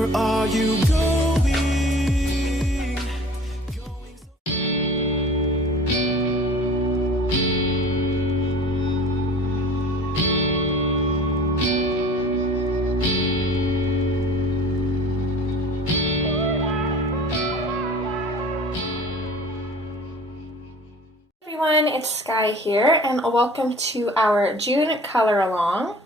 Where are you going? Everyone, it's Sky here, and welcome to our June color along.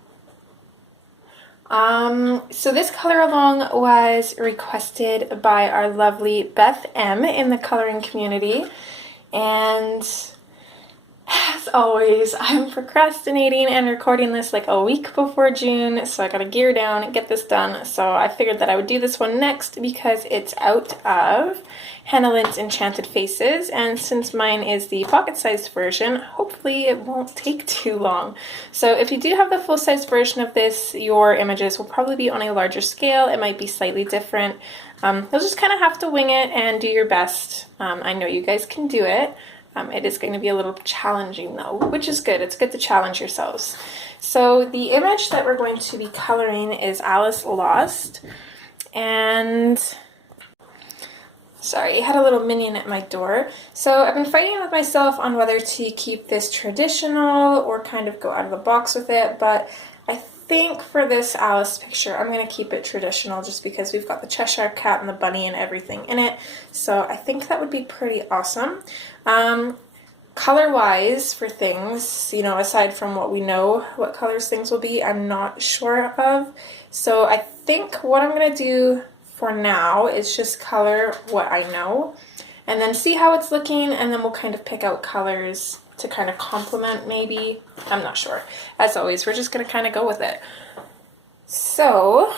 So this color along was requested by our lovely Beth M in the coloring community, and as always, I'm procrastinating and recording this like a week before June, so I gotta gear down and get this done. So I figured that I would do this one next because it's out of Hannah Lynn's Enchanted Faces, and since mine is the pocket-sized version, hopefully it won't take too long. So if you do have the full-size version of this, your images will probably be on a larger scale. It might be slightly different. You'll just kind of have to wing it and do your best. I know you guys can do it. It is going to be a little challenging though, which is good. It's good to challenge yourselves. So the image that we're going to be coloring is Alice Lost, and sorry, I had a little minion at my door. So I've been fighting with myself on whether to keep this traditional or kind of go out of the box with it, but I think for this Alice picture, I'm going to keep it traditional just because we've got the Cheshire Cat and the bunny and everything in it. So I think that would be pretty awesome. Color-wise for things, you know, aside from what we know what colors things will be, I'm not sure of. So I think what I'm going to do for now is just color what I know and then see how it's looking, and then we'll kind of pick out colors to kind of complement maybe. I'm not sure. As always, we're just going to kind of go with it. So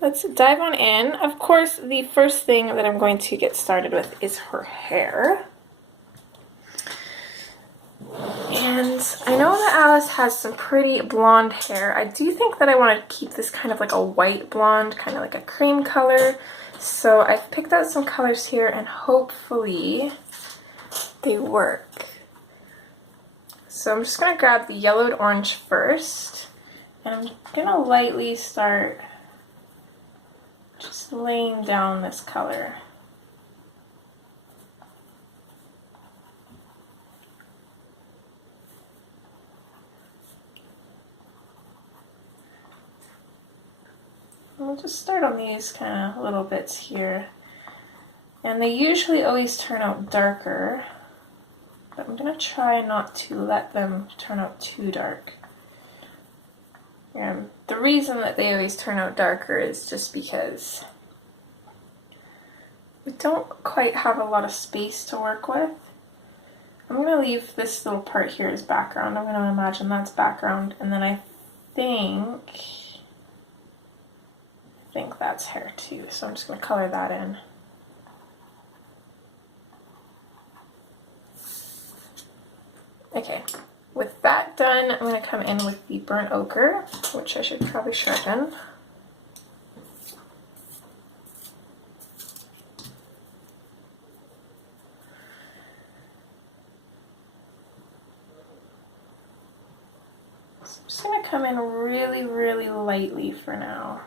let's dive on in. Of course, the first thing that I'm going to get started with is her hair. And I know that Alice has some pretty blonde hair. I do think that I want to keep this kind of like a white blonde, kind of like a cream color. So I've picked out some colors here and hopefully they work. So I'm just going to grab the yellowed orange first, and I'm going to lightly start just laying down this color. We'll just start on these kind of little bits here, and they usually always turn out darker, but I'm going to try not to let them turn out too dark. And the reason that they always turn out darker is just because we don't quite have a lot of space to work with. I'm going to leave this little part here as background. I'm going to imagine that's background, and then I think that's hair too, so I'm just going to color that in. Okay, with that done, I'm going to come in with the burnt ochre, which I should probably sharpen. So I'm just going to come in really, really lightly for now.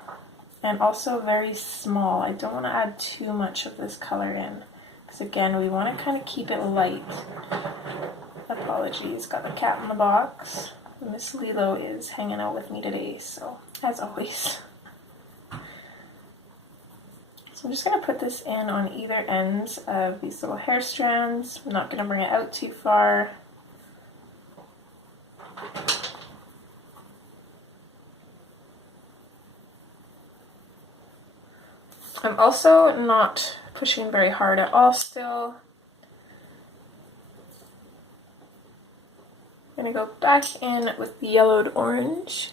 And also very small. I don't want to add too much of this color in, because again, we want to kind of keep it light. Apologies, got the cat in the box. Miss Lilo is hanging out with me today, so as always. So I'm just going to put this in on either ends of these little hair strands. I'm not going to bring it out too far. I'm also not pushing very hard at all still. I'm going to go back in with the yellowed orange.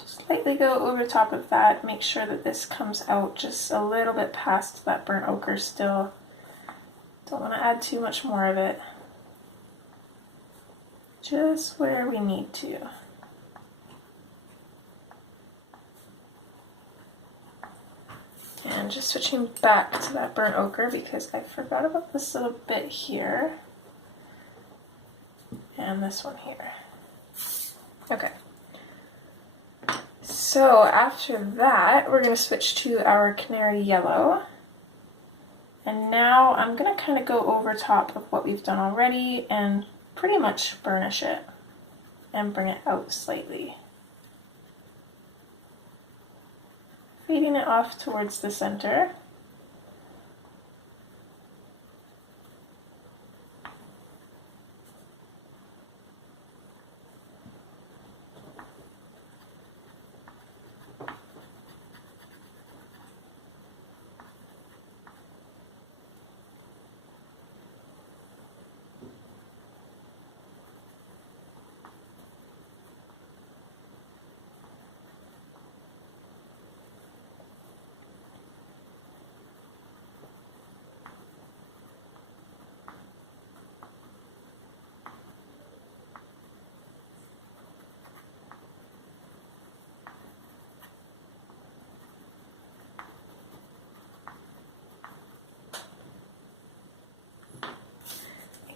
Just lightly go over top of that, make sure that this comes out just a little bit past that burnt ochre still. Don't want to add too much more of it. Just where we need to. And just switching back to that burnt ochre because I forgot about this little bit here. And this one here. Okay. So after that, we're going to switch to our canary yellow. And now I'm going to kind of go over top of what we've done already and pretty much burnish it and bring it out slightly. Fading it off towards the center.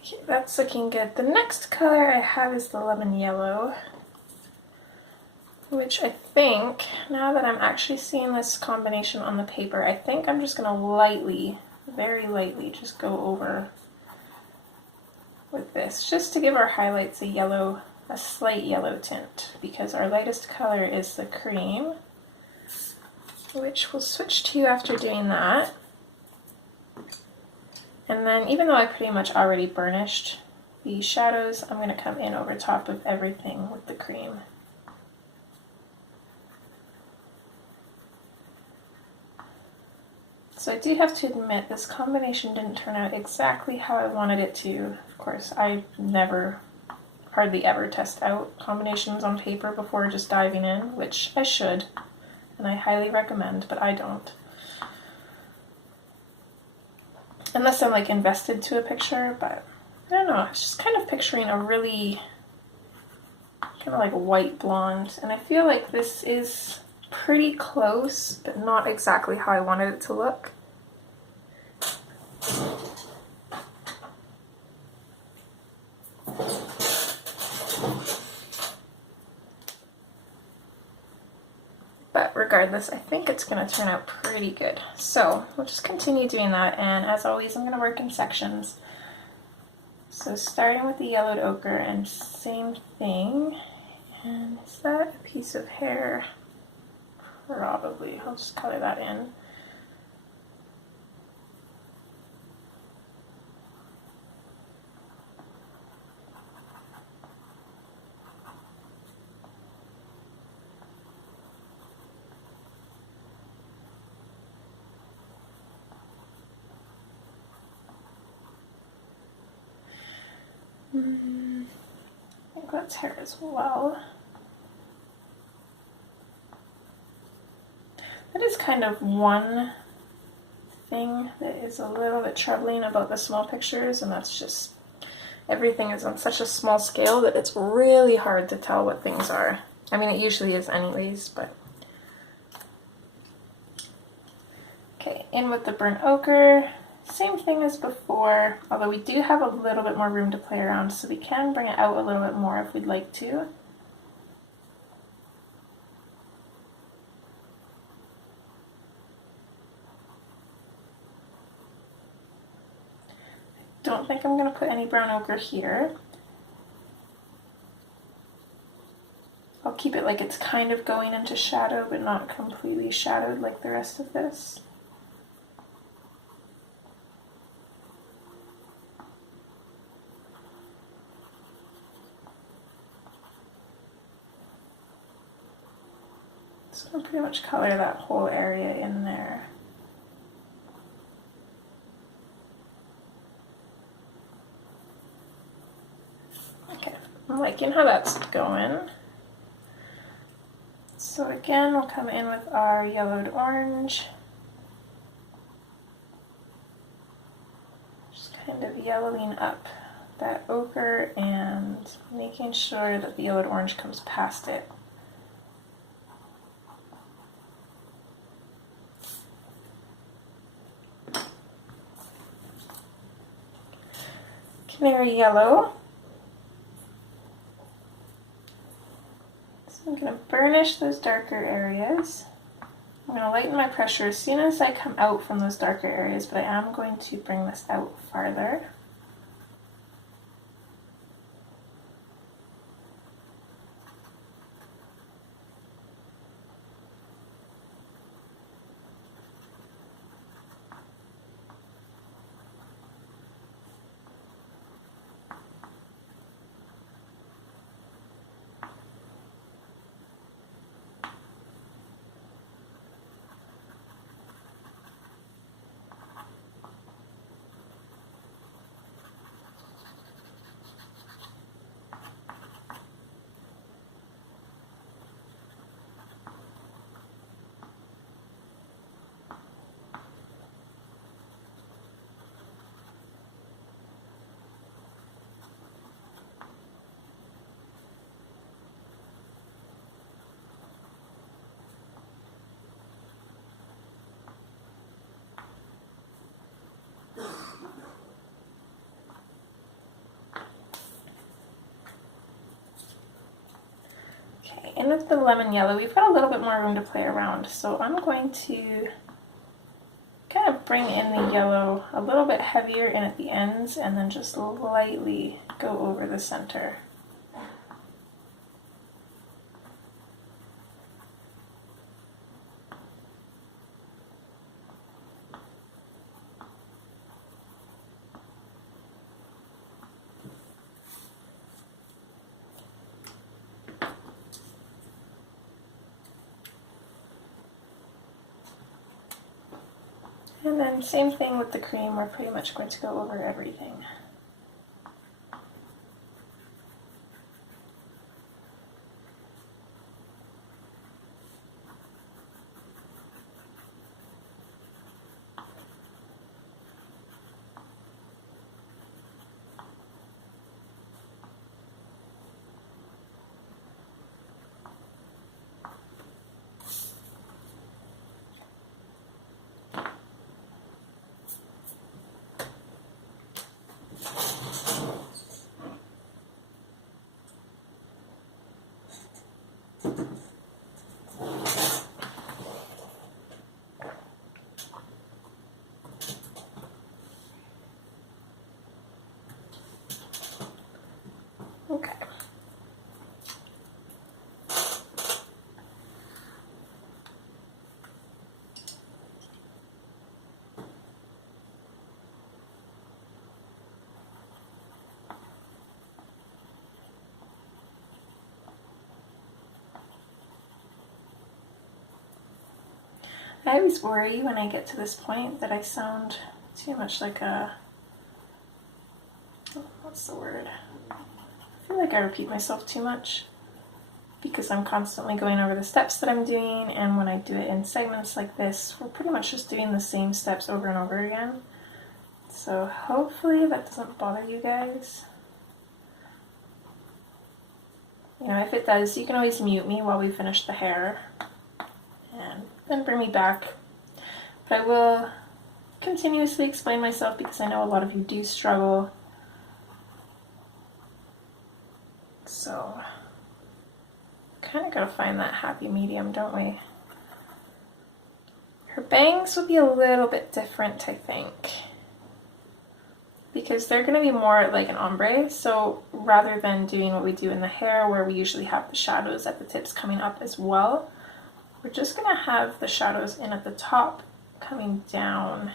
Okay, that's looking good. The next color I have is the lemon yellow, which I think, now that I'm actually seeing this combination on the paper, I think I'm just going to lightly, very lightly, just go over with this, just to give our highlights a yellow, a slight yellow tint, because our lightest color is the cream, which we'll switch to after doing that. And then, even though I pretty much already burnished the shadows, I'm going to come in over top of everything with the cream. So I do have to admit, this combination didn't turn out exactly how I wanted it to. Of course, I never, hardly ever test out combinations on paper before just diving in, which I should, and I highly recommend, but I don't. Unless I'm like invested to a picture, but I don't know, I was just kind of picturing a really kind of like white blonde, and I feel like this is pretty close, but not exactly how I wanted it to look. But regardless, I think it's going to turn out pretty good. So we'll just continue doing that, and as always, I'm going to work in sections. So starting with the yellowed ochre, and same thing. And is that a piece of hair? Probably. I'll just color that in. I think that's hair as well. That is kind of one thing that is a little bit troubling about the small pictures, and that's just everything is on such a small scale that it's really hard to tell what things are. I mean, it usually is anyways, but... Okay, in with the burnt ochre. Same thing as before, although we do have a little bit more room to play around, so we can bring it out a little bit more if we'd like to. I don't think I'm going to put any brown ochre here. I'll keep it like it's kind of going into shadow, but not completely shadowed like the rest of this. So I'll pretty much color that whole area in there. Okay, I'm liking how that's going. So again, we'll come in with our yellowed orange. Just kind of yellowing up that ochre and making sure that the yellowed orange comes past it. Canary yellow. I'm going to burnish those darker areas. I'm going to lighten my pressure as soon as I come out from those darker areas, but I am going to bring this out farther. In with the lemon yellow, we've got a little bit more room to play around, so I'm going to kind of bring in the yellow a little bit heavier in at the ends and then just lightly go over the center. And then same thing with the cream, we're pretty much going to go over everything. Okay. I always worry when I get to this point that I sound too much like a, what's the word? I feel like I repeat myself too much because I'm constantly going over the steps that I'm doing, and when I do it in segments like this, we're pretty much just doing the same steps over and over again. So hopefully that doesn't bother you guys. You know, if it does, you can always mute me while we finish the hair and then bring me back. But I will continuously explain myself because I know a lot of you do struggle. So, kind of gotta find that happy medium, don't we? Her bangs will be a little bit different, I think, because they're going to be more like an ombre. So rather than doing what we do in the hair where we usually have the shadows at the tips coming up as well, we're just going to have the shadows in at the top coming down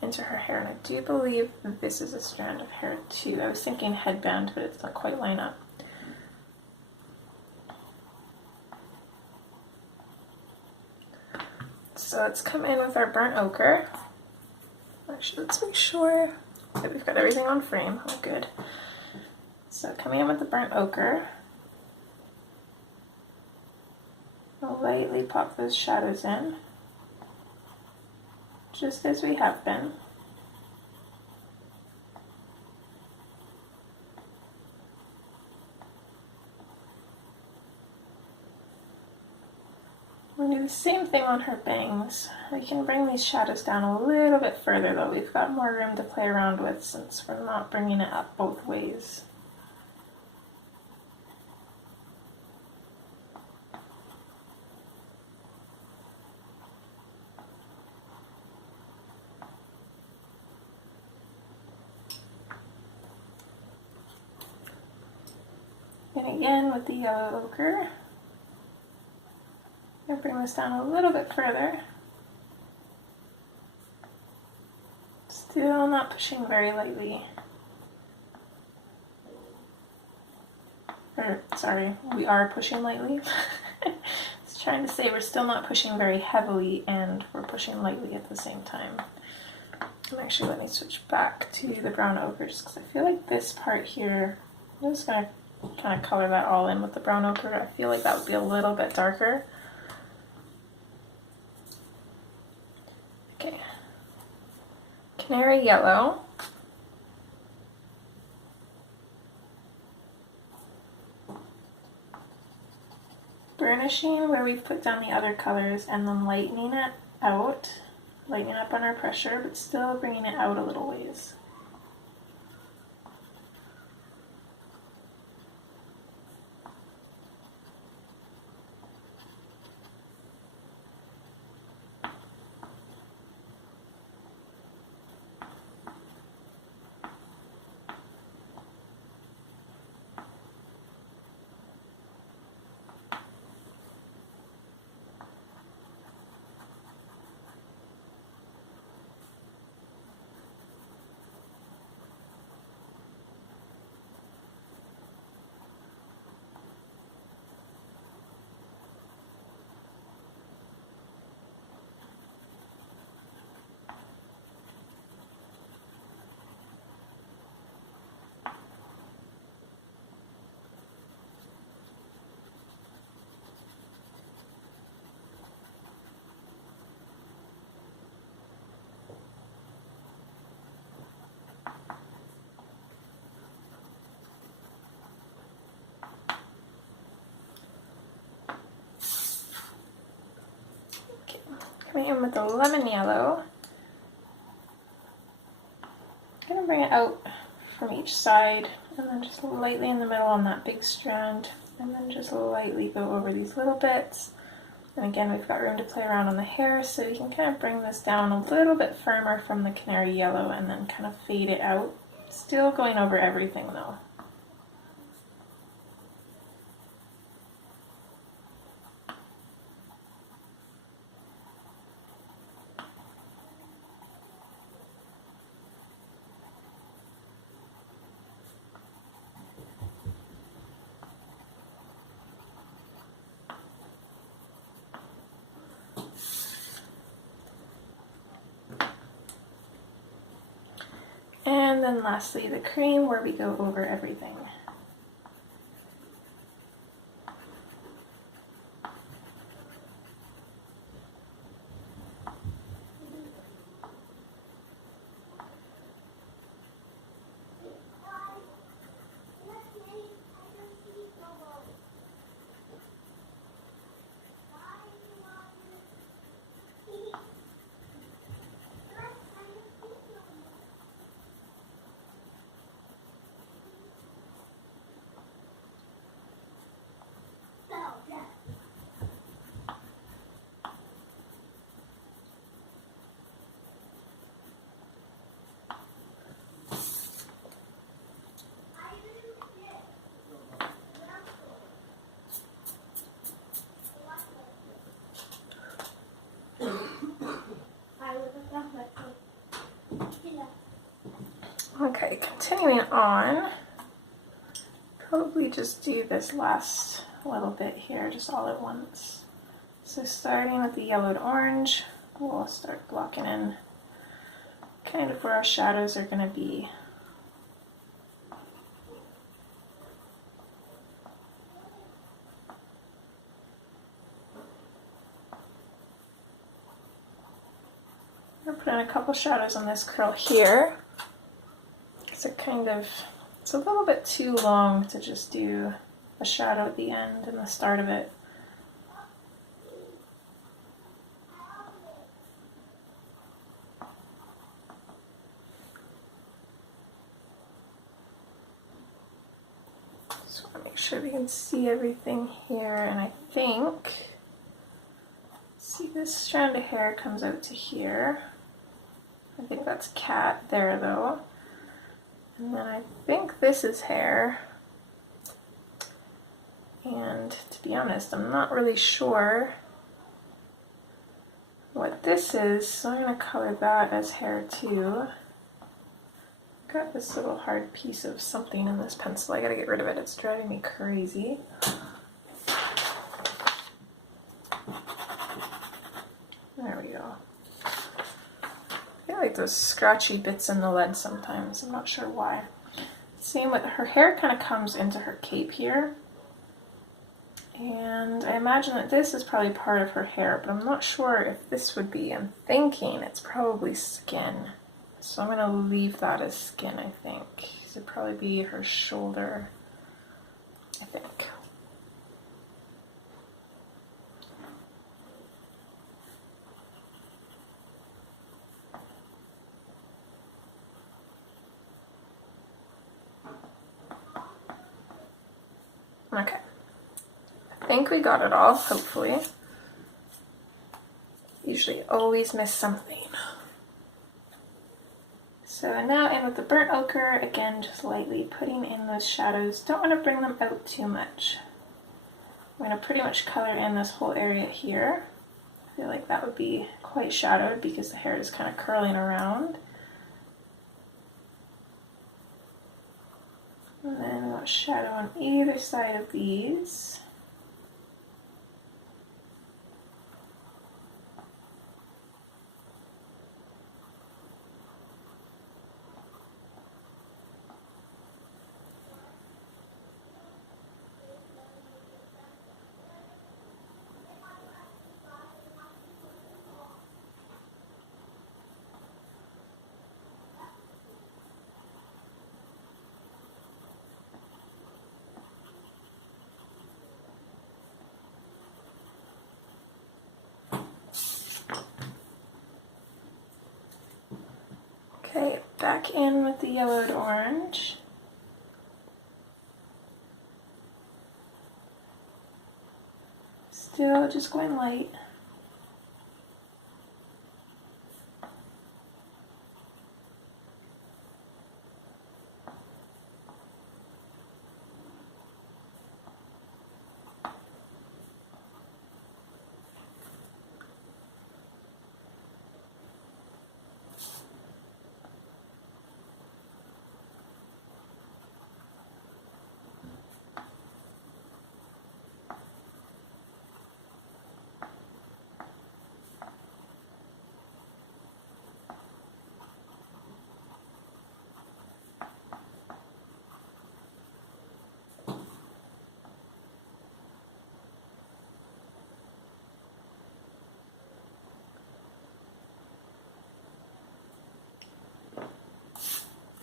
into her hair. And I do believe this is a strand of hair too. I was thinking headband, but it's not quite line up. So let's come in with our burnt ochre. Actually, let's make sure that we've got everything on frame. Oh, good. So coming in with the burnt ochre, I'll lightly pop those shadows in, just as we have been. We'll do the same thing on her bangs. We can bring these shadows down a little bit further though. We've got more room to play around with since we're not bringing it up both ways. And again with the yellow ochre, I'm going to bring this down a little bit further. Still not pushing very lightly. Or, sorry, we are pushing lightly. I was trying to say we're still not pushing very heavily and we're pushing lightly at the same time. And actually, let me switch back to the brown ochre just because I feel like this part here, I'm just going to kind of color that all in with the brown ochre. I feel like that would be a little bit darker. Okay. Canary yellow. Burnishing where we've put down the other colors and then lightening it out, lightening up on our pressure, but still bringing it out a little ways. Coming in with the lemon yellow, I'm going to bring it out from each side and then just lightly in the middle on that big strand, and then just lightly go over these little bits. And again, we've got room to play around on the hair, so you can kind of bring this down a little bit firmer from the canary yellow and then kind of fade it out. Still going over everything though. And then lastly, the cream where we go over everything. Okay, continuing on, probably just do this last little bit here, just all at once. So starting with the yellow to orange, we'll start blocking in kind of where our shadows are going to be. I'm going to put in a couple shadows on this curl here. It's a little bit too long to just do a shadow at the end and the start of it. Just want to make sure we can see everything here, and I think, see, this strand of hair comes out to here. I think that's cat there though. And then I think this is hair. And to be honest, I'm not really sure what this is, so I'm going to color that as hair too. Got this little hard piece of something in this pencil. I gotta get rid of it. It's driving me crazy. There we go. I feel like those scratchy bits in the lead sometimes. I'm not sure why. Same with her hair, kind of comes into her cape here. And I imagine that this is probably part of her hair, but I'm not sure if this would be. I'm thinking it's probably skin. So I'm going to leave that as skin, I think. This would probably be her shoulder, I think. Okay. I think we got it all, hopefully. Usually always miss something. So now in with the burnt ochre, again just lightly putting in those shadows. Don't want to bring them out too much. I'm going to pretty much color in this whole area here. I feel like that would be quite shadowed because the hair is kind of curling around. And then we want shadow on either side of these. Okay, back in with the yellowed orange. Still just going light.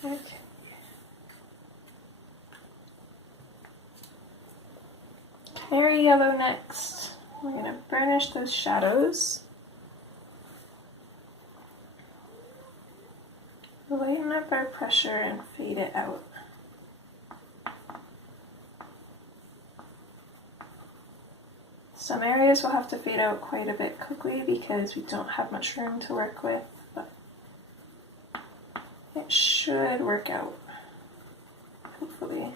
Okay. Canary yellow next. We're going to burnish those shadows. Lighten up our pressure and fade it out. Some areas will have to fade out quite a bit quickly because we don't have much room to work with, but it should work out, hopefully.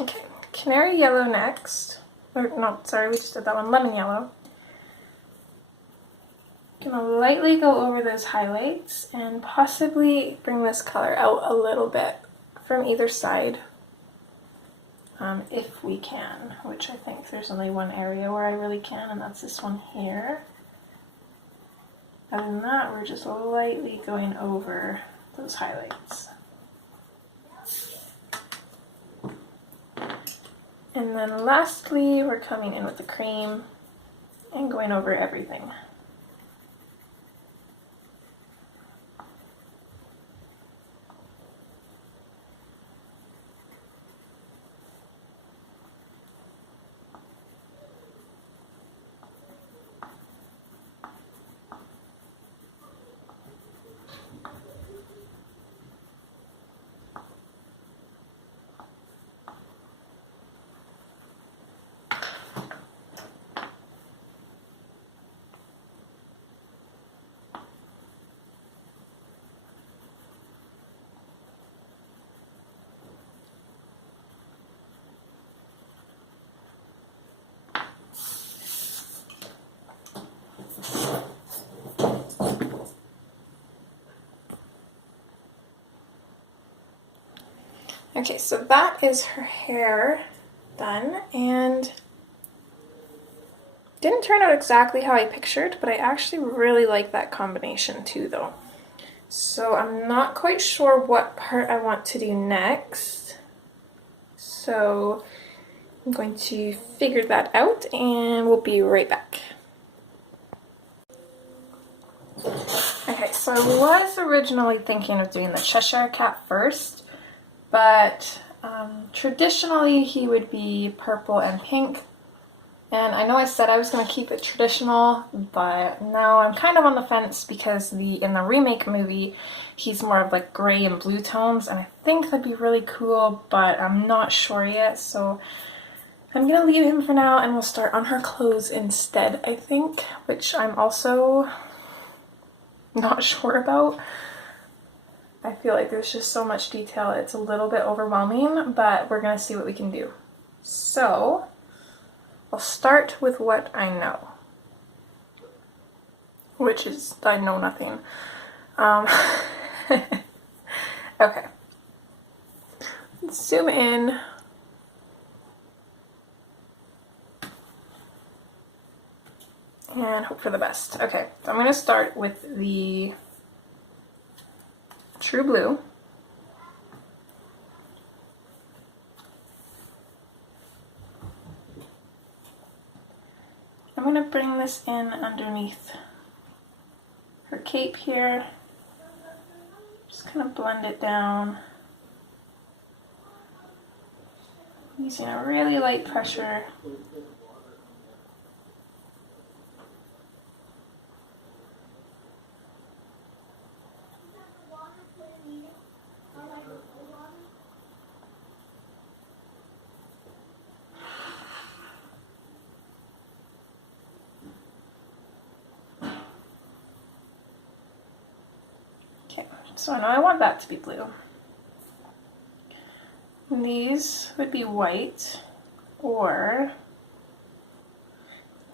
Okay, canary yellow next. Or, no, sorry, we just did that one. Lemon yellow. Gonna lightly go over those highlights and possibly bring this color out a little bit from either side. if we can, which I think there's only one area where I really can, and that's this one here. Other than that, we're just lightly going over those highlights. And then lastly, we're coming in with the cream and going over everything. Okay, so that is her hair done, and didn't turn out exactly how I pictured, but I actually really like that combination too, though. So I'm not quite sure what part I want to do next. So I'm going to figure that out, and we'll be right back. Okay, so I was originally thinking of doing the Cheshire Cat first, but traditionally he would be purple and pink, and I know I said I was going to keep it traditional, but now I'm kind of on the fence because in the remake movie he's more of like gray and blue tones, and I think that'd be really cool, but I'm not sure yet, so I'm going to leave him for now and we'll start on her clothes instead, I think, which I'm also not sure about. I feel like there's just so much detail, it's a little bit overwhelming, but we're going to see what we can do. So, I'll start with what I know, which is, I know nothing. Okay. Let's zoom in. And hope for the best. Okay, so I'm going to start with the True Blue. I'm going to bring this in underneath her cape here. Just kind of blend it down. Using a really light pressure. Okay, so now I want that to be blue. And these would be white, or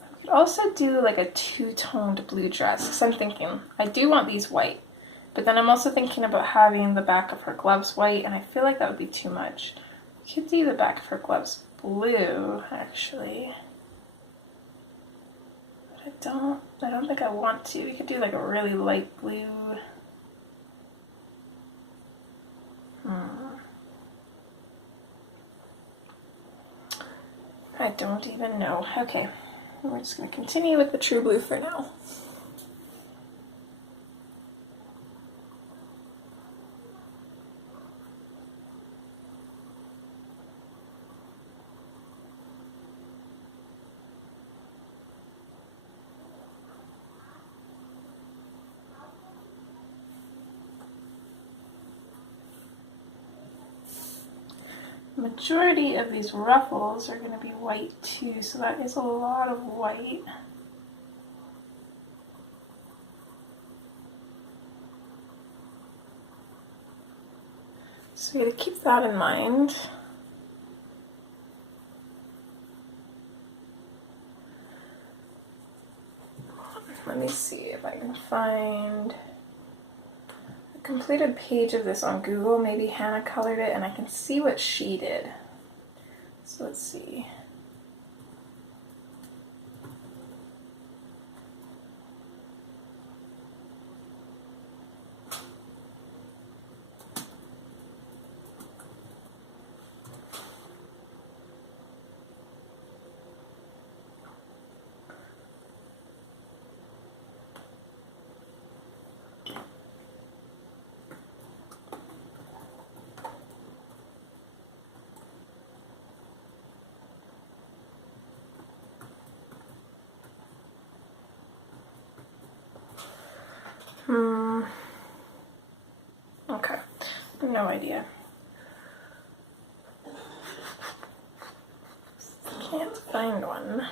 I could also do like a two-toned blue dress, because I'm thinking I do want these white, but then I'm also thinking about having the back of her gloves white, and I feel like that would be too much. We could do the back of her gloves blue, actually. But I don't think I want to. We could do like a really light blue. I don't even know. Okay, we're just going to continue with the True Blue for now. The majority of these ruffles are going to be white too, so that is a lot of white. So you have to keep that in mind. Let me see if I can find a completed page of this on Google. Maybe Hannah colored it and I can see what she did. So let's see. Okay, no idea. Can't find one.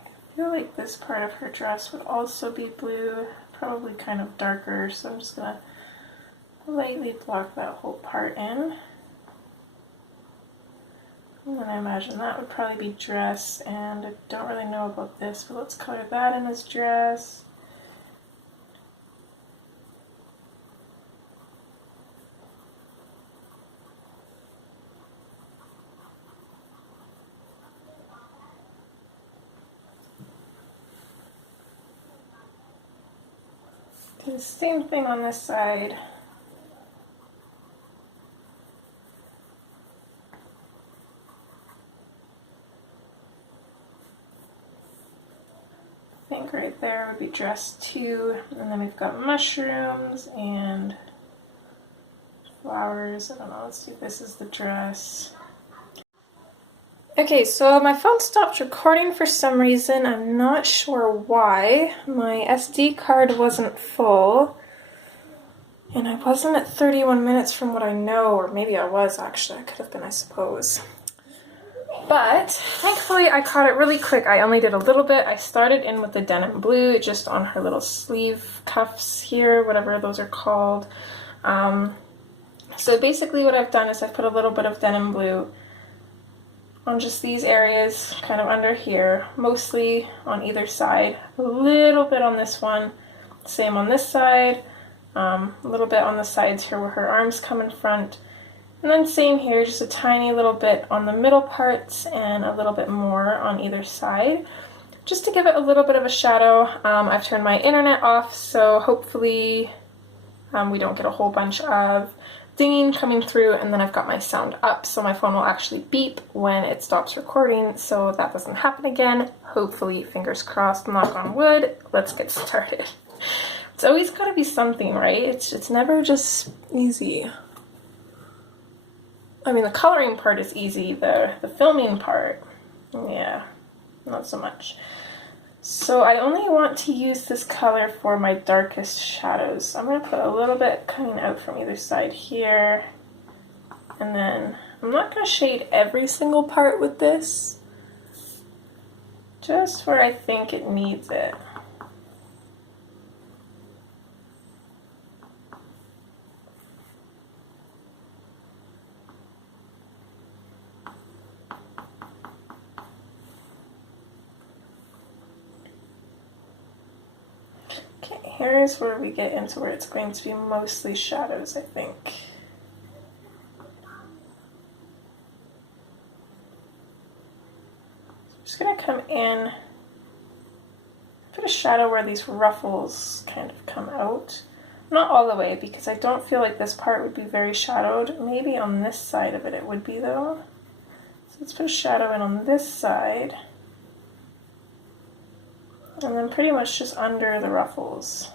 I feel like this part of her dress would also be blue, probably kind of darker, so I'm just gonna lightly block that whole part in. And then I imagine that would probably be dress, and I don't really know about this, but let's color that in as dress. Do the same thing on this side. I think right there would be dress 2, and then we've got mushrooms and flowers. I don't know, let's see if this is the dress. Okay, so my phone stopped recording for some reason. I'm not sure why. My SD card wasn't full, and I wasn't at 31 minutes from what I know, or maybe I was actually. I could have been, I suppose. But thankfully I caught it really quick. I only did a little bit. I started in with the denim blue, just on her little sleeve cuffs here, whatever those are called. So basically what I've done is I've put a little bit of denim blue on just these areas, kind of under here, mostly on either side. A little bit on this one, same on this side, a little bit on the sides here where her arms come in front, and then same here, just a tiny little bit on the middle parts and a little bit more on either side, just to give it a little bit of a shadow. I've turned my internet off, so hopefully we don't get a whole bunch of dinging coming through, and then I've got my sound up so my phone will actually beep when it stops recording, so that doesn't happen again. Hopefully, fingers crossed, knock on wood. Let's get started. It's always got to be something, right? It's never just easy. I mean, the coloring part is easy, the filming part, yeah, not so much. So I only want to use this color for my darkest shadows. I'm going to put a little bit coming out from either side here. And then I'm not going to shade every single part with this. Just where I think it needs it. Here's where we get into where it's going to be mostly shadows, I think. So I'm just going to come in, put a shadow where these ruffles kind of come out. Not all the way, because I don't feel like this part would be very shadowed. Maybe on this side of it would be, though. So let's put a shadow in on this side. And then pretty much just under the ruffles.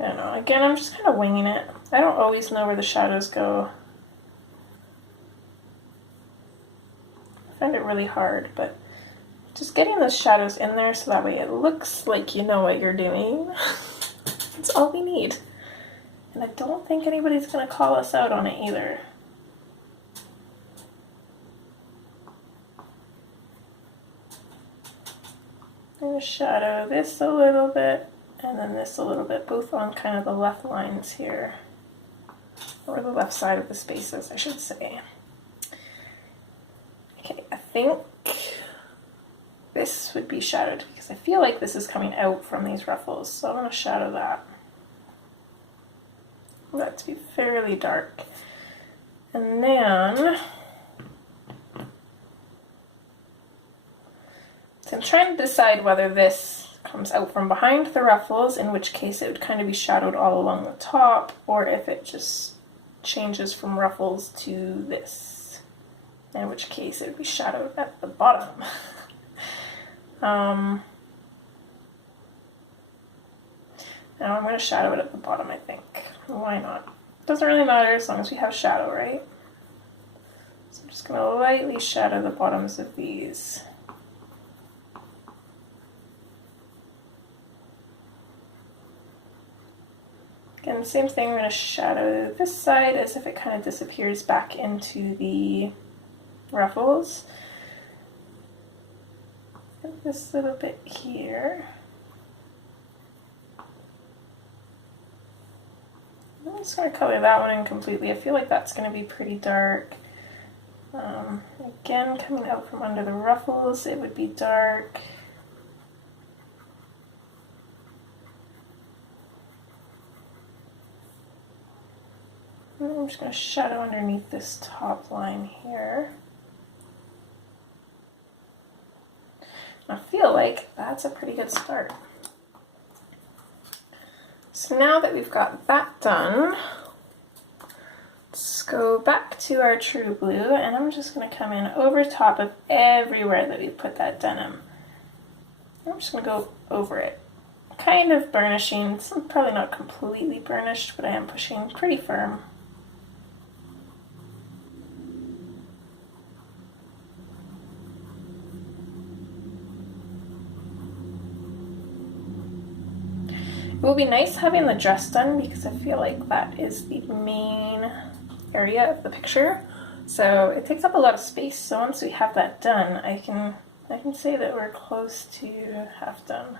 I don't know, again, I'm just kind of winging it. I don't always know where the shadows go. I find it really hard, but just getting those shadows in there so that way it looks like you know what you're doing. That's all we need. And I don't think anybody's going to call us out on it either. I'm going to shadow this a little bit, and then this a little bit, both on kind of the left lines here, or the left side of the spaces, I should say. Okay, I think this would be shadowed because I feel like this is coming out from these ruffles, so I'm going to shadow that. I want that to be fairly dark. And then, so I'm trying to decide whether this comes out from behind the ruffles, in which case it would kind of be shadowed all along the top, or if it just changes from ruffles to this, in which case it would be shadowed at the bottom. Now I'm going to shadow it at the bottom, I think. Why not? Doesn't really matter as long as we have shadow, right? So I'm just going to lightly shadow the bottoms of these. Again, same thing, I'm going to shadow this side as if it kind of disappears back into the ruffles. And this little bit here. I'm just going to color that one in completely. I feel like that's going to be pretty dark. Again, coming out from under the ruffles, it would be dark. And I'm just going to shadow underneath this top line here. I feel like that's a pretty good start. So now that we've got that done, let's go back to our true blue, and I'm just going to come in over top of everywhere that we've put that denim. I'm just going to go over it, kind of burnishing. It's probably not completely burnished, but I am pushing pretty firm. It will be nice having the dress done because I feel like that is the main area of the picture. So it takes up a lot of space. So once we have that done, I can say that we're close to half done.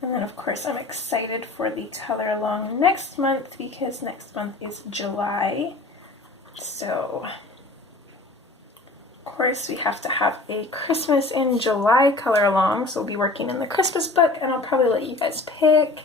And then of course I'm excited for the color along next month because next month is July. So of course we have to have a Christmas in July color along. So we'll be working in the Christmas book and I'll probably let you guys pick.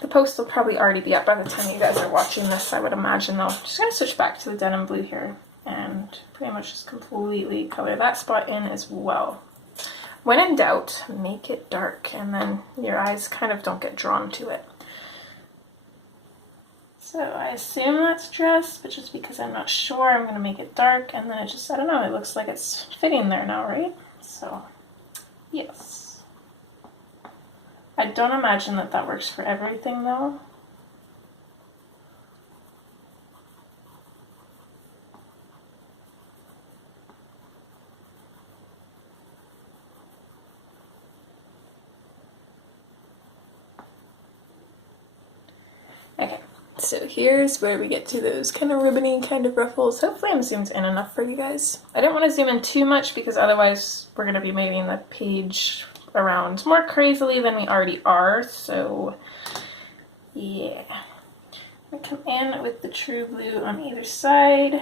The post will probably already be up by the time you guys are watching this, I would imagine though. Just gonna switch back to the denim blue here and pretty much just completely color that spot in as well. When in doubt, make it dark and then your eyes kind of don't get drawn to it. So I assume that's dress, but just because I'm not sure, I'm going to make it dark and then it just, I don't know, it looks like it's fitting there now, right? So, yes. I don't imagine that that works for everything though. Okay, so here's where we get to those kind of ribbony kind of ruffles. Hopefully I'm zoomed in enough for you guys. I don't want to zoom in too much because otherwise we're going to be moving the page around more crazily than we already are. So yeah, I come in with the true blue on either side.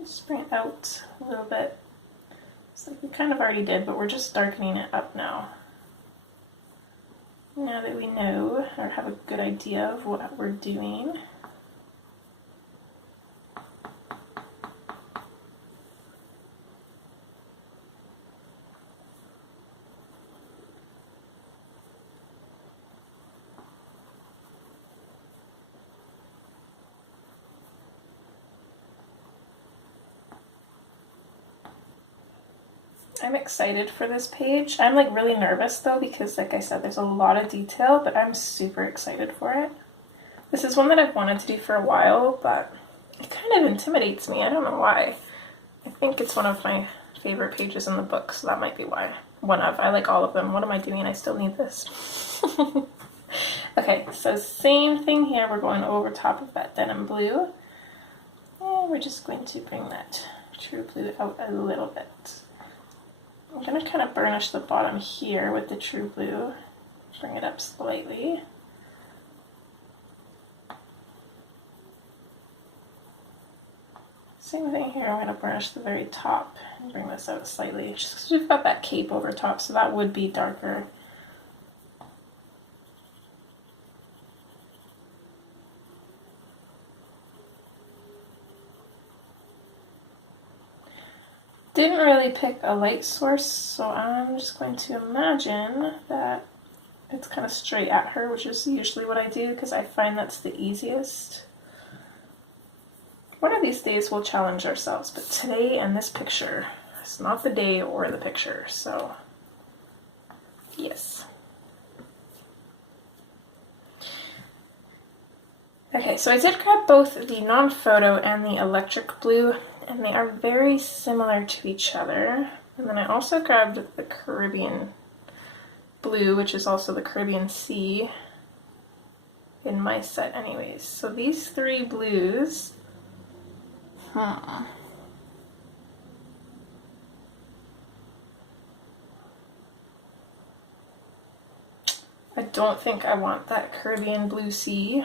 Just bring it out a little bit. It's like we kind of already did, but we're just darkening it up now. Now that we know or have a good idea of what we're doing. I'm excited for this page. I'm like really nervous though because like I said, there's a lot of detail, but I'm super excited for it. This is one that I've wanted to do for a while, but it kind of intimidates me. I don't know why. I think it's one of my favorite pages in the book, so that might be why. one of. I like all of them. What am I doing? I still need this. Okay, so same thing here. We're going over top of that denim blue. And we're just going to bring that true blue out a little bit. I'm going to kind of burnish the bottom here with the true blue. Bring it up slightly. Same thing here, I'm going to burnish the very top and bring this out slightly, just because we've got that cape over top, so that would be darker. Didn't really pick a light source, so I'm just going to imagine that it's kind of straight at her, which is usually what I do because I find that's the easiest. One of these days we'll challenge ourselves, but today and this picture, it's not the day or the picture, so yes. Okay, so I did grab both the non-photo and the electric blue, and they are very similar to each other. And then I also grabbed the Caribbean blue, which is also the Caribbean Sea in my set anyways. So these three blues, I don't think I want that Caribbean blue sea.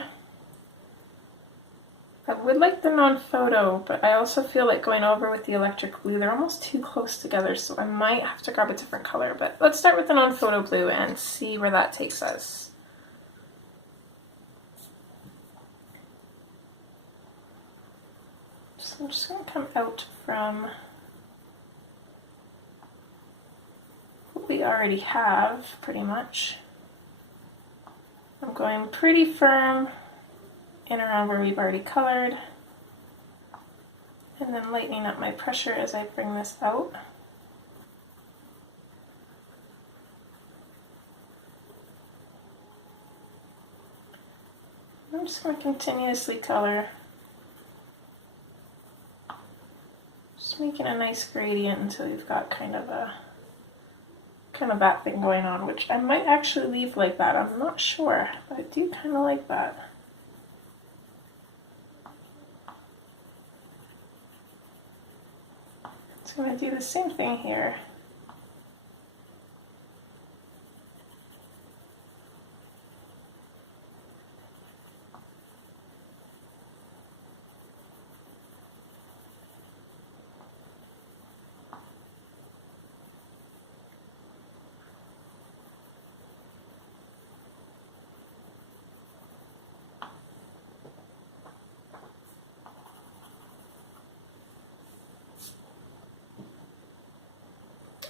I would like the non-photo, but I also feel like going over with the electric blue, they're almost too close together, so I might have to grab a different color. But let's start with the non-photo blue and see where that takes us. So I'm just going to come out from what we already have, pretty much. I'm going pretty firm in around where we've already colored, and then lightening up my pressure as I bring this out. I'm just going to continuously color, just making a nice gradient until you've got kind of that thing going on, which I might actually leave like that. I'm not sure, but I do kind of like that. So I'm going to do the same thing here.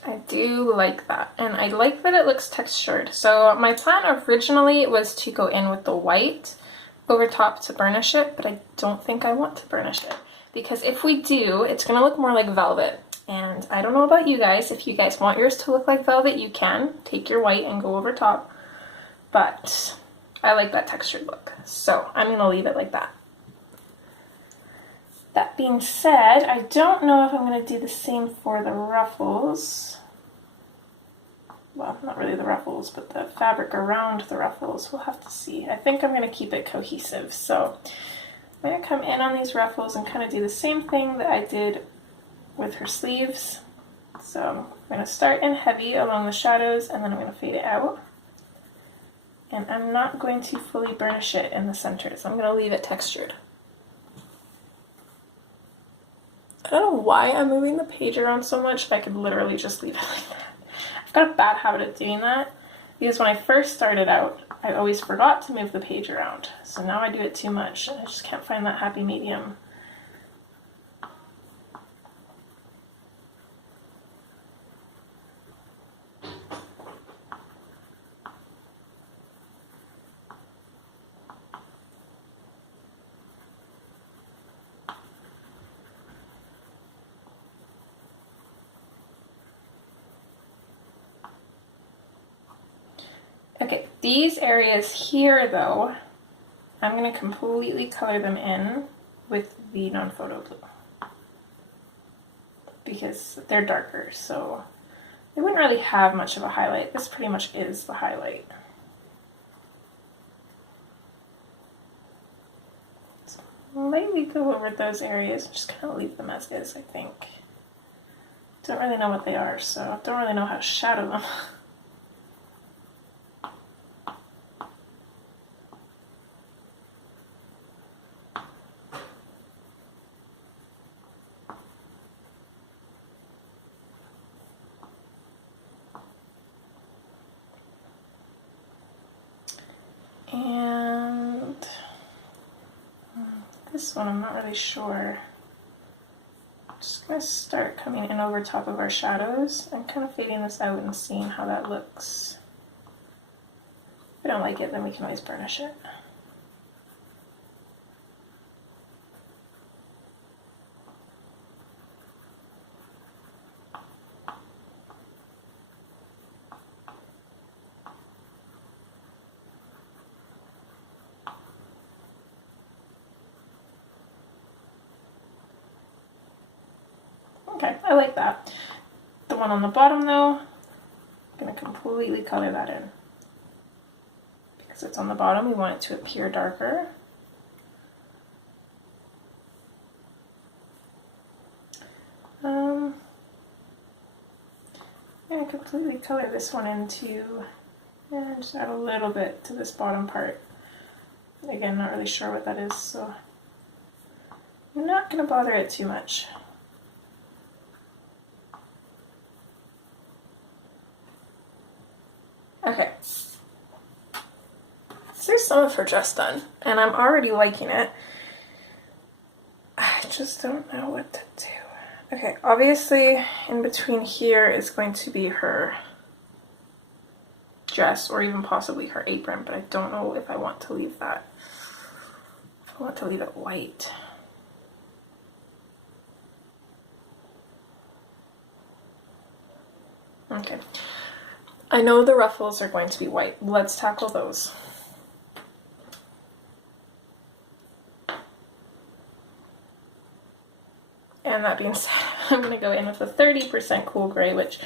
I do like that, and I like that it looks textured. So my plan originally was to go in with the white over top to burnish it, but I don't think I want to burnish it, because if we do, it's going to look more like velvet. And I don't know about you guys, if you guys want yours to look like velvet, you can take your white and go over top, but I like that textured look, so I'm going to leave it like that. That being said, I don't know if I'm going to do the same for the ruffles. Well, not really the ruffles, but the fabric around the ruffles. We'll have to see. I think I'm going to keep it cohesive. So I'm going to come in on these ruffles and kind of do the same thing that I did with her sleeves. So I'm going to start in heavy along the shadows, and then I'm going to fade it out. And I'm not going to fully burnish it in the center, so I'm going to leave it textured. I don't know why I'm moving the page around so much, but I could literally just leave it like that. I've got a bad habit of doing that, because when I first started out, I always forgot to move the page around. So now I do it too much, and I just can't find that happy medium. Okay, these areas here though, I'm going to completely color them in with the non-photo blue, because they're darker, so They wouldn't really have much of a highlight. This pretty much is the highlight. So lightly go over those areas and just kind of leave them as is, I think. Don't really know what they are, so don't really know how to shadow them. And this one I'm not really sure. I'm just going to start coming in over top of our shadows and kind of fading this out and seeing how that looks. If we don't like it, then we can always burnish it. Okay, I like that. The one on the bottom though, I'm going to completely color that in. Because it's on the bottom, we want it to appear darker. I'm going to completely color this one in too, and just add a little bit to this bottom part. Again, not really sure what that is, so I'm not going to bother it too much. Okay, so there's some of her dress done, and I'm already liking it. I just don't know what to do. Okay, obviously in between here is going to be her dress, or even possibly her apron, but I don't know if I want to leave that. I want to leave it white. Okay. I know the ruffles are going to be white. Let's tackle those. And that being said, I'm going to go in with a 30% cool gray, which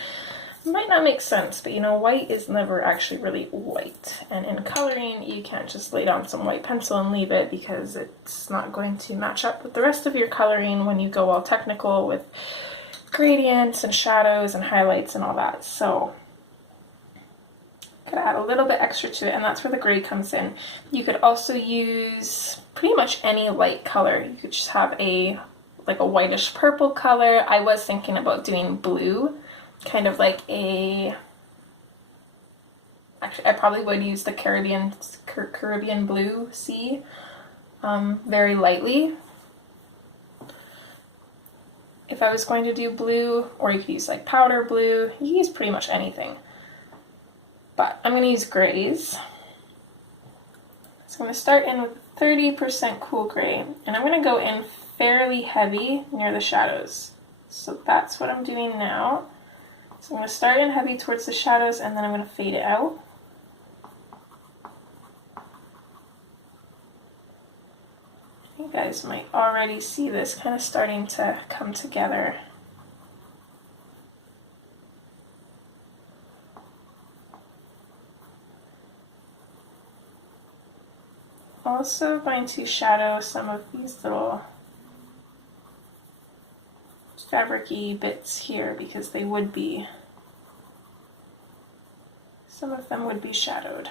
might not make sense, but you know, white is never actually really white. And in coloring, you can't just lay down some white pencil and leave it, because it's not going to match up with the rest of your coloring when you go all technical with gradients and shadows and highlights and all that. So could add a little bit extra to it, and that's where the gray comes in. You could also use pretty much any light color. You could just have like a whitish purple color. I was thinking about doing blue, kind of like a, actually I probably would use the Caribbean blue sea, very lightly. If I was going to do blue, or you could use like powder blue, you can use pretty much anything. But I'm going to use grays. So I'm going to start in with 30% cool gray, and I'm going to go in fairly heavy near the shadows. So that's what I'm doing now. So I'm going to start in heavy towards the shadows, and then I'm going to fade it out. You guys might already see this kind of starting to come together. Also going to shadow some of these little fabric-y bits here, because they would be, some of them would be shadowed.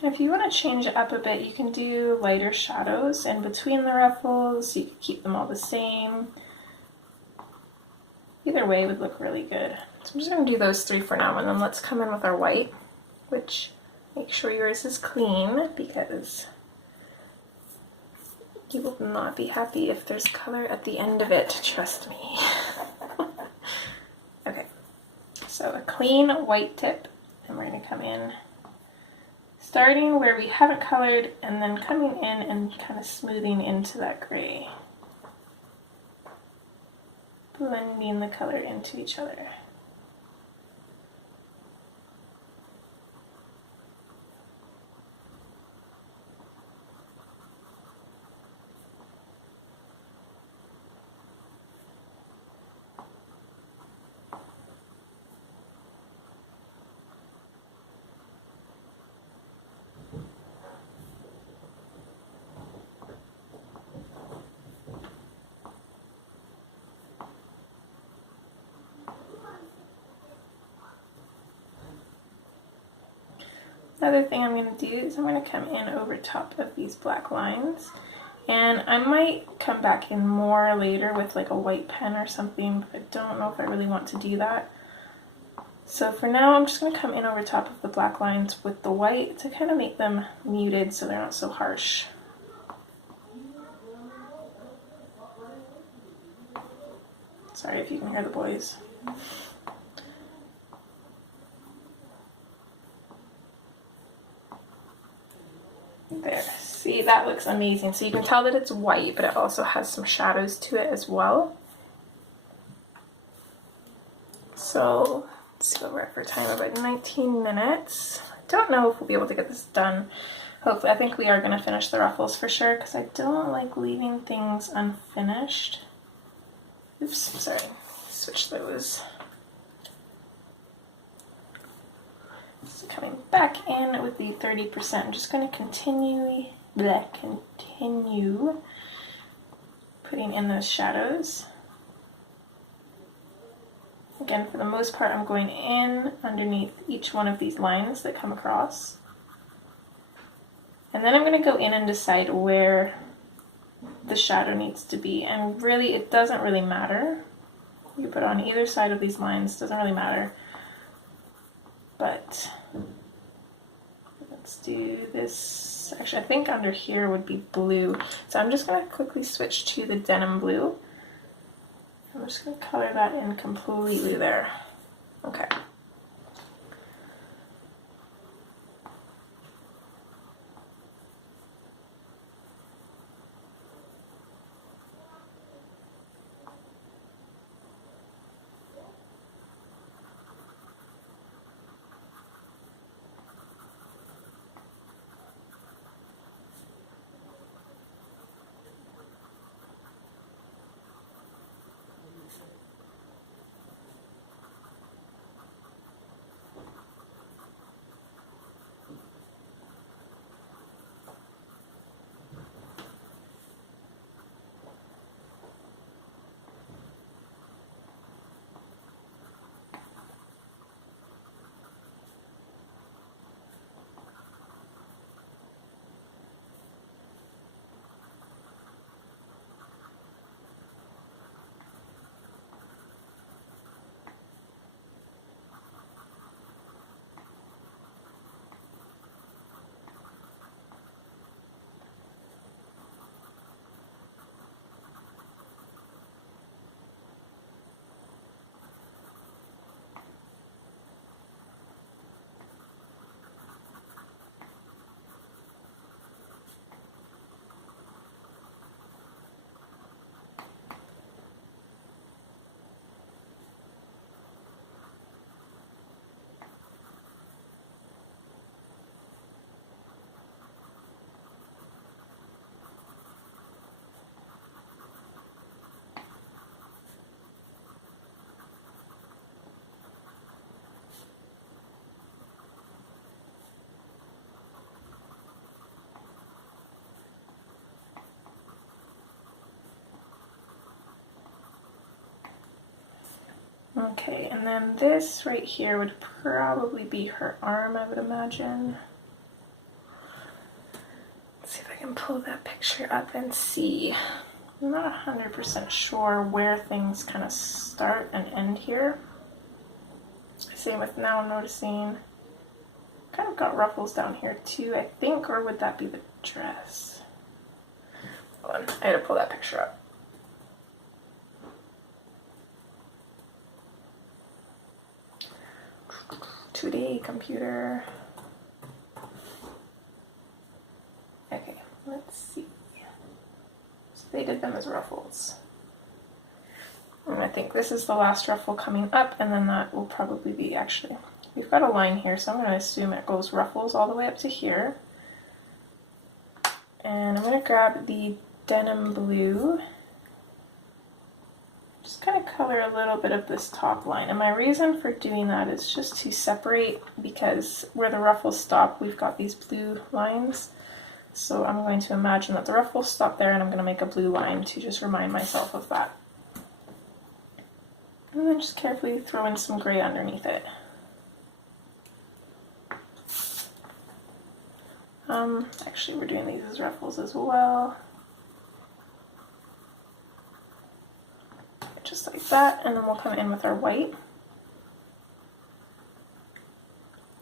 If you want to change it up a bit, you can do lighter shadows in between the ruffles. You can keep them all the same. Either way would look really good. So I'm just going to do those three for now, and then let's come in with our white, which make sure yours is clean, because You will not be happy if there's color at the end of it, trust me. Okay, so a clean white tip, and we're going to come in starting where we haven't colored and then coming in and kind of smoothing into that gray. Blending the color into each other. Another thing I'm going to do is I'm going to come in over top of these black lines, and I might come back in more later with like a white pen or something, but I don't know if I really want to do that. So for now I'm just going to come in over top of the black lines with the white to kind of make them muted so they're not so harsh. Sorry if you can hear the boys. There, see, that looks amazing. So you can tell that it's white, but it also has some shadows to it as well. So let's see what we're at for time, about 19 minutes. I don't know if we'll be able to get this done. Hopefully, I think we are going to finish the ruffles for sure, because I don't like leaving things unfinished. Oops, sorry, switch those. So coming back in with the 30%, I'm just going to continue putting in those shadows. Again, for the most part, I'm going in underneath each one of these lines that come across. And then I'm going to go in and decide where the shadow needs to be. And really, it doesn't really matter. You put on either side of these lines, doesn't really matter. But let's do this. Actually, I think under here would be blue. So I'm just going to quickly switch to the denim blue. I'm just going to color that in completely there. Okay. Okay, and then this right here would probably be her arm, I would imagine. Let's see if I can pull that picture up and see. I'm not 100% sure where things kind of start and end here. Same with now I'm noticing kind of got ruffles down here too, I think, or would that be the dress? Hold on, I had to pull that picture up. Today, computer. Okay, let's see. So they did them as ruffles. And I think this is the last ruffle coming up, and then that will probably be, actually, we've got a line here, so I'm going to assume it goes ruffles all the way up to here. And I'm going to grab the denim blue, just kind of color a little bit of this top line. And my reason for doing that is just to separate, because where the ruffles stop, we've got these blue lines. So I'm going to imagine that the ruffles stop there, and I'm going to make a blue line to just remind myself of that. And then just carefully throw in some gray underneath it. Actually, we're doing these as ruffles as well. Just like that, and then we'll come in with our white.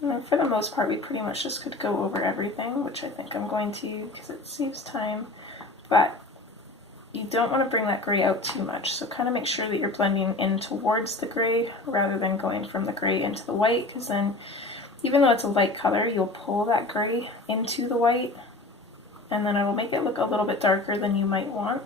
And then for the most part, we pretty much just could go over everything, which I think I'm going to because it saves time. But you don't want to bring that gray out too much, so kind of make sure that you're blending in towards the gray rather than going from the gray into the white, because then even though it's a light color, you'll pull that gray into the white, and then it'll make it look a little bit darker than you might want.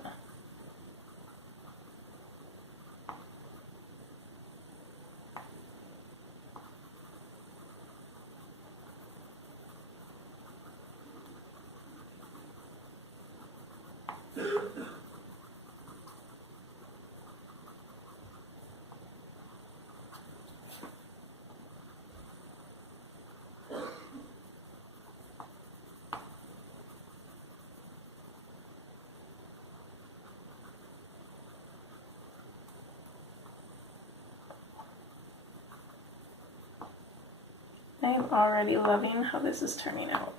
I am already loving how this is turning out.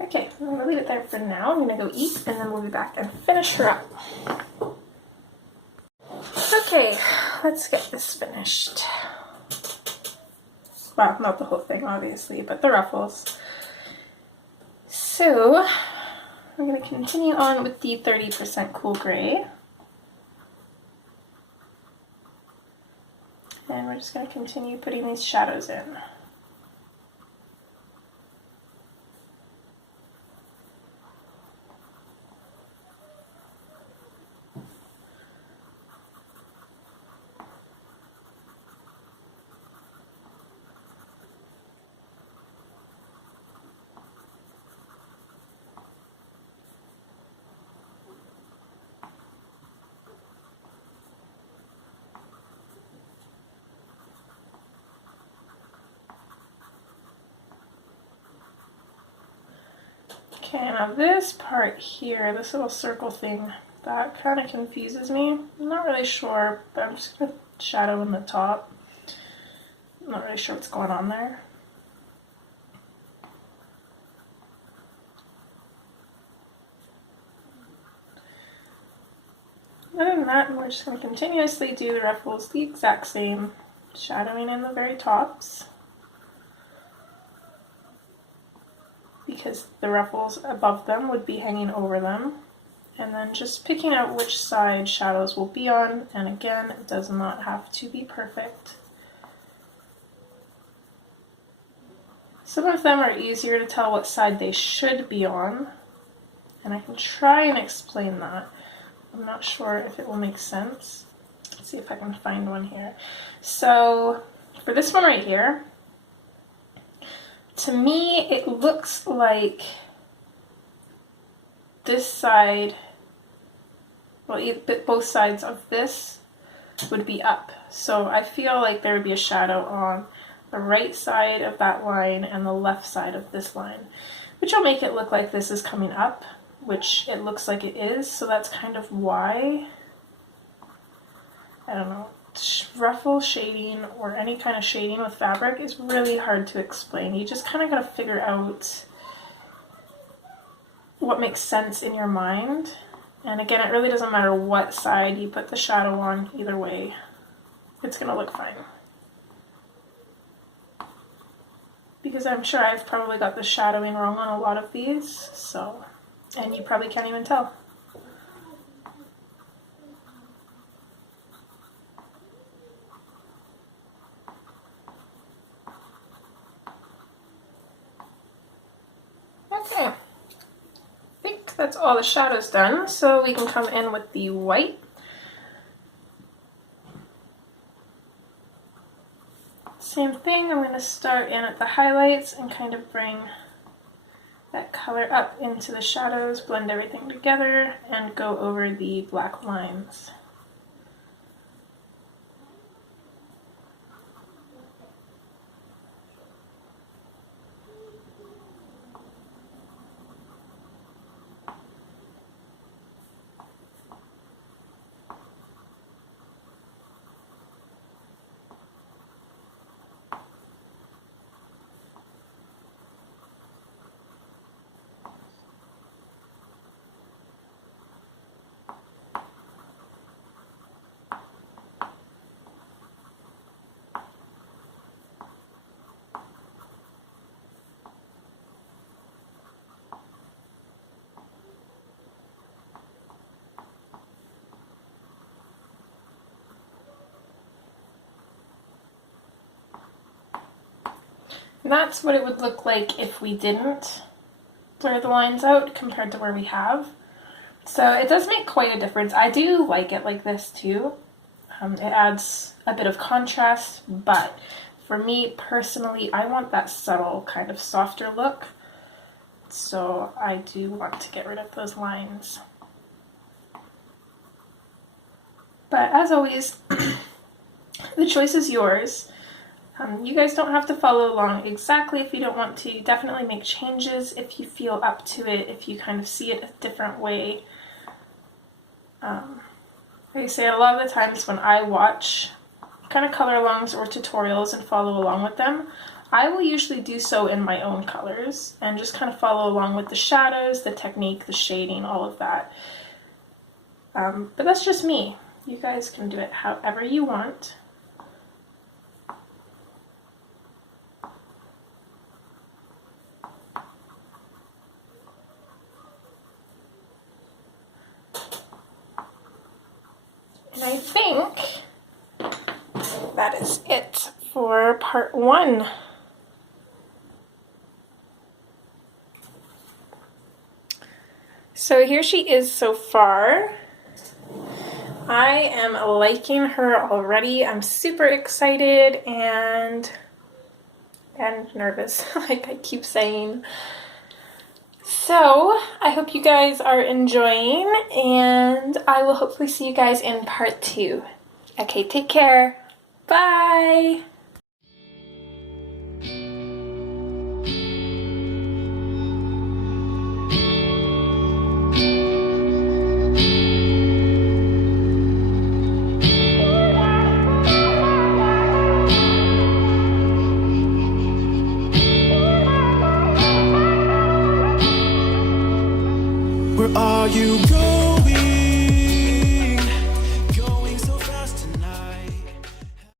Okay, I'm going to leave it there for now. I'm going to go eat, and then we'll be back and finish her up. Okay, let's get this finished. Well, not the whole thing, obviously, but the ruffles. So, I'm going to continue on with the 30% cool gray. And we're just going to continue putting these shadows in. Okay, now this part here, this little circle thing, that kind of confuses me. I'm not really sure, but I'm just going to shadow in the top. I'm not really sure what's going on there. Other than that, we're just going to continuously do the ruffles the exact same, shadowing in the very tops, because the ruffles above them would be hanging over them, and then just picking out which side shadows will be on, and again, it does not have to be perfect. Some of them are easier to tell what side they should be on, and I can try and explain that. I'm not sure if it will make sense. Let's see if I can find one here. So for this one right here, To me, it looks like this side, well, both sides of this would be up. So I feel like there would be a shadow on the right side of that line and the left side of this line, which will make it look like this is coming up, which it looks like it is. So that's kind of why, I don't know, ruffle shading or any kind of shading with fabric is really hard to explain. You just kind of got to figure out what makes sense in your mind. And again, it really doesn't matter what side you put the shadow on, either way, it's gonna look fine. Because I'm sure I've probably got the shadowing wrong on a lot of these, so, and you probably can't even tell. Okay. I think that's all the shadows done, so we can come in with the white. Same thing, I'm going to start in at the highlights and kind of bring that color up into the shadows, blend everything together, and go over the black lines. And that's what it would look like if we didn't blur the lines out compared to where we have. So it does make quite a difference. I do like it like this too. It adds a bit of contrast, but for me personally, I want that subtle kind of softer look. So I do want to get rid of those lines. But as always, the choice is yours. You guys don't have to follow along exactly if you don't want to. Definitely make changes if you feel up to it, if you kind of see it a different way. Like I say, a lot of the times when I watch kind of color alongs or tutorials and follow along with them, I will usually do so in my own colors and just kind of follow along with the shadows, the technique, the shading, all of that. But that's just me. You guys can do it however you want. And I think that is it for part 1. So here she is so far. I am liking her already. I'm super excited and nervous, like I keep saying. So, I hope you guys are enjoying, and I will hopefully see you guys in part 2. Okay, take care. Bye! Where are you going?